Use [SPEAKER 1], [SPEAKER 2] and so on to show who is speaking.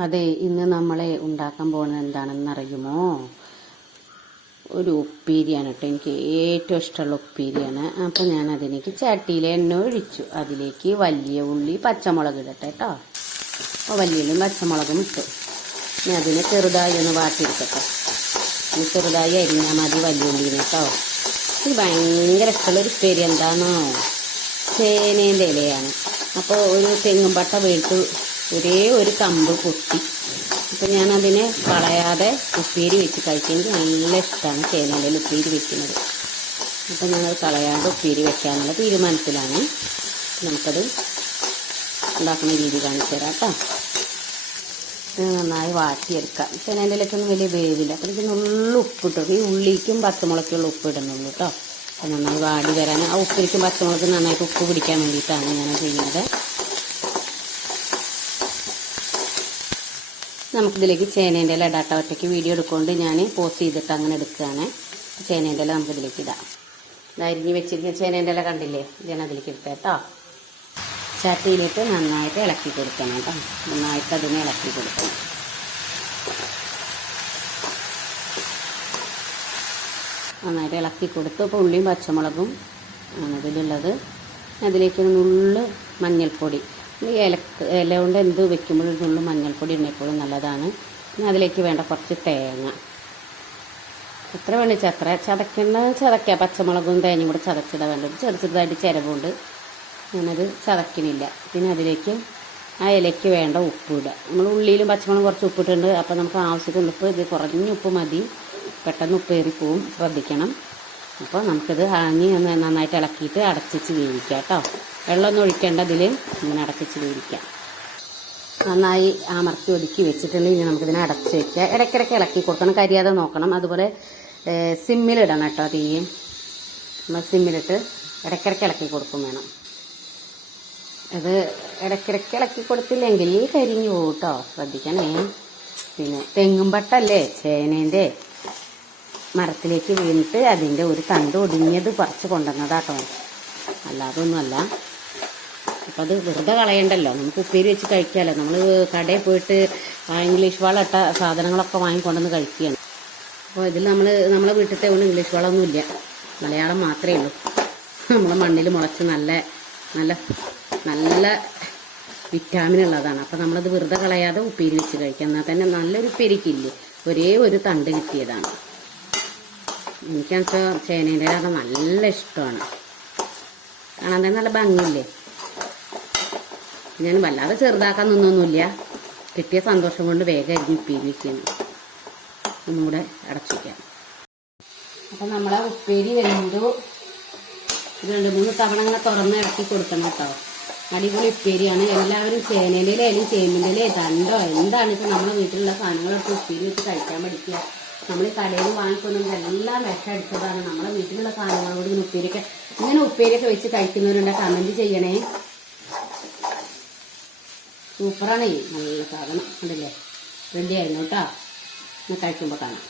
[SPEAKER 1] അതെ ഇന്ന് നമ്മളെ ഉണ്ടാക്കാൻ പോകുന്നത് എന്താണെന്ന് അറിയുമോ ഒരു ഉപ്പേരിയാണ് കേട്ടോ. എനിക്ക് ഏറ്റവും ഇഷ്ടമുള്ള ഉപ്പേരിയാണ്. അപ്പോൾ ഞാൻ അതിലേക്ക് ചട്ടിയിൽ എണ്ണ ഒഴിച്ചു. അതിലേക്ക് വലിയ ഉള്ളി പച്ചമുളക് ഇടട്ടെ കേട്ടോ. അപ്പോൾ വലിയ ഉള്ളിയും പച്ചമുളകും ഇട്ടു. ഇനി അതിനെ ചെറുതായി ഒന്ന് വാട്ടിയെടുക്കട്ടെ. ഇനി ചെറുതായി അരിഞ്ഞാൽ മതി വലിയ ഉള്ളിനെ കേട്ടോ. ഇത് ഭയങ്കര ഇഷ്ടമുള്ള ഒരു ഉപ്പേരി എന്താണോ ചേനേന്റെ ഇലയാണ്. അപ്പോൾ ഒരു തെങ്ങും പട്ട വീട്ട് ഒരേ ഒരു കമ്പ് പൊട്ടി. അപ്പം ഞാനതിനെ കളയാതെ ഉപ്പേരി വെച്ച് കഴിക്കാൻ എനിക്ക് നല്ല ഇഷ്ടമാണ് ചേനലിൽ ഉപ്പേരി വെക്കുന്നത്. അപ്പം ഞാനത് കളയാതെ ഉപ്പേരി വെക്കാനുള്ള തീരുമാനത്തിലാണ്. നമുക്കത് ഉണ്ടാക്കുന്ന രീതി കാണിച്ചു തരാം കേട്ടോ. ഇത് നന്നായി വാട്ടിയെടുക്കാം. ചേനേന്റെ ഇലക്കൊന്നും വലിയ വേവില്ല. അപ്പം ഇതിന് ഉള്ളു ഉപ്പിട്ടു ഈ ഉള്ളിക്കും പച്ചമുളക്കുള്ള ഉപ്പ് ഇടുന്നുള്ളൂ കേട്ടോ. അപ്പം നന്നായി വാടി വരാൻ ആ ഉപ്പിരിക്കും പച്ചമുളക് നന്നായിട്ട് ഉപ്പ് പിടിക്കാൻ വേണ്ടിയിട്ടാണ് ഞാൻ ചെയ്യുന്നത്. നമുക്കിതിലേക്ക് ചേനേന്റെ ഇല ഇടാട്ട. ഒറ്റയ്ക്ക് വീഡിയോ എടുക്കൊണ്ട് ഞാൻ പോസ്റ്റ് ചെയ്തിട്ട് അങ്ങനെ എടുക്കുകയാണ്. ചേനേന്റെ ഇല നമുക്കിതിലേക്ക് ഇടാം. അരിഞ്ഞ് വെച്ചിരിക്കുന്ന ചേനേന്റെ ഇല കണ്ടില്ലേ? ഞാൻ അതിലേക്ക് എടുത്തേട്ടോ ചട്ടിയിലിട്ട് നന്നായിട്ട് ഇളക്കി കൊടുക്കണം കേട്ടോ. നന്നായിട്ട് അതിനെ ഇളക്കി കൊടുക്കണം. നന്നായിട്ട് ഇളക്കി കൊടുത്ത്. ഇപ്പോൾ ഉള്ളിയും പച്ചമുളകും ആണ് ഇതിലുള്ളത്. അതിലേക്ക് നുള്ള് മഞ്ഞൾപ്പൊടി ഈ ഇല ഇല കൊണ്ട് എന്ത് വെക്കുമ്പോഴും ഉള്ളു മഞ്ഞൾപ്പൊടി ഇടുന്നപ്പോഴും നല്ലതാണ്. പിന്നെ അതിലേക്ക് വേണ്ട കുറച്ച് തേങ്ങ. എത്ര വേണിച്ച അത്ര? ചതക്കേണ്ട ചതക്കുക പച്ചമുളകും തേങ്ങയും കൂടെ ചതച്ചിടാൻ വേണ്ടത് ചെറു ചെറുതായിട്ട് ചിരവുണ്ട്. ഞാനത് ചതക്കണില്ല പിന്നെ അതിലേക്ക് ആ ഇലയ്ക്ക് വേണ്ട ഉപ്പ് ഇടുക. നമ്മൾ ഉള്ളിയിലും പച്ചമുളകും കുറച്ച് ഉപ്പിട്ടുണ്ട് അപ്പോൾ നമുക്ക് ആവശ്യത്തിന് ഉപ്പ് ഇത് കുറഞ്ഞ ഉപ്പ് മതി. പെട്ടെന്ന് ഉപ്പ് ഏറിപ്പോവും ശ്രദ്ധിക്കണം. അപ്പോൾ നമുക്കിത് ഹാങ്ങി ഒന്ന് നന്നായിട്ട് ഇളക്കിയിട്ട് അടച്ചിച്ച് വേവിക്കാം കേട്ടോ. വെള്ളമൊന്നും ഒഴിക്കേണ്ട ഇതിൽ ഇങ്ങനെ അടച്ചിച്ച് വേവിക്കാം. നന്നായി അമർത്തി ഒതുക്കി വെച്ചിട്ടുണ്ട്. ഇനി നമുക്കിതിനെ അടച്ച് വെക്കാം. ഇടയ്ക്കിടയ്ക്ക് ഇളക്കി കൊടുക്കണം. കരിയാതെ നോക്കണം. അതുപോലെ സിമ്മിലിടണം കേട്ടോ തീ. നമ്മൾ സിമ്മിലിട്ട് ഇടയ്ക്കിടയ്ക്ക് ഇളക്കി കൊടുക്കും വേണം. അത് ഇടയ്ക്കിടയ്ക്ക് ഇളക്കി കൊടുത്തില്ലെങ്കിൽ കരിഞ്ഞു പോകും കേട്ടോ. ശ്രദ്ധിക്കണേ. പിന്നെ തെങ്ങും പട്ടല്ലേ? ചേനേന്റെ മരത്തിലേക്ക് വീണിട്ട് അതിന്റെ ഒരു തണ്ട് ഒടിഞ്ഞത് പറിച്ച് കൊണ്ടുവന്നതാട്ടോ. അല്ലാതെ ഒന്നുമല്ല അപ്പം അത് വെറുതെ കളയണ്ടല്ലോ. നമുക്ക് ഉപ്പേരി വെച്ച് കഴിക്കാമല്ലോ. നമ്മൾ കടയിൽ പോയിട്ട് ഇംഗ്ലീഷ് വളം ഇട്ട സാധനങ്ങളൊക്കെ വാങ്ങിക്കൊണ്ടുവന്ന് കഴിക്കുകയാണ്. അപ്പോൾ ഇതിൽ നമ്മൾ നമ്മളെ വീട്ടിലത്തെ കൊണ്ട് ഇംഗ്ലീഷ് വളമൊന്നുമില്ല. മലയാളം മാത്രമേ ഉള്ളൂ. നമ്മളെ മണ്ണിൽ മുളച്ച് നല്ല നല്ല നല്ല വിറ്റാമിൻ ഉള്ളതാണ്. അപ്പോൾ നമ്മളത് വെറുതെ കളയാതെ ഉപ്പേരി വെച്ച് കഴിക്കാം എന്നാൽ തന്നെ നല്ലൊരു ഉപ്പേരിക്കില്ലേ ഒരേ ഒരു തണ്ട് കിട്ടിയതാണ്. എനിക്കാണെന്ന് വെച്ചാൽ ചേനേന്റെ ഇല നല്ല ഇഷ്ടമാണ്. കാണാൻ തന്നെ നല്ല ഭംഗിയില്ലേ? ഞാൻ വല്ലാതെ ചെറുതാക്കാൻ നിന്നൊന്നുമില്ല. കിട്ടിയ സന്തോഷം കൊണ്ട് വേഗം അരിഞ്ഞ് ഉപ്പേരി വെക്കുന്നു ഒന്നുകൂടെ അടച്ചിരിക്കാം അപ്പം നമ്മളെ ഉപ്പേരി വെന്തു. രണ്ട് മൂന്ന് തവണ അങ്ങനെ തുറന്ന് ഇറക്കി കൊടുക്കണം കേട്ടോ. അടിപൊളി ഉപ്പേരിയാണ്. എല്ലാവരും അല്ലെങ്കിൽ ചേമ്പിന്റെ ഇലയും തണ്ടോ എന്താണ് ഇപ്പം നമ്മുടെ വീട്ടിലുള്ള സാധനങ്ങളൊക്കെ ഉപ്പേരി വെച്ച് കഴിക്കാൻ പഠിക്കുക? നമ്മൾ കടയിൽ നിന്ന് വാങ്ങിക്കൊന്നും എല്ലാം വിഷം അടിച്ചതാണ്. നമ്മുടെ വീട്ടിലുള്ള സാധനങ്ങളോട് ഇങ്ങനെ ഉപ്പേരിയൊക്കെ ഇങ്ങനെ ഉപ്പേരിയൊക്കെ വെച്ച് കഴിക്കുന്നവരുണ്ട്? കമന്റ് ചെയ്യണേ. സൂപ്പറാണ് നല്ല സാധനം കണ്ടില്ലേ റെഡി ആയിരുന്നു കേട്ടോ. കഴിക്കുമ്പോൾ കാണാം.